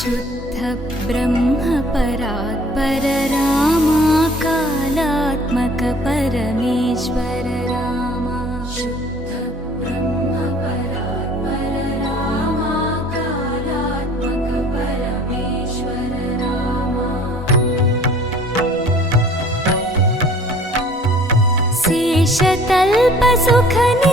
शुद्ध ब्रह्म परात्पर रामा कालात्मक परमेश्वर रामा शुद्ध ब्रह्म परात्पर रामा कालात्मक परमेश्वर रामा शेषतल्प सुख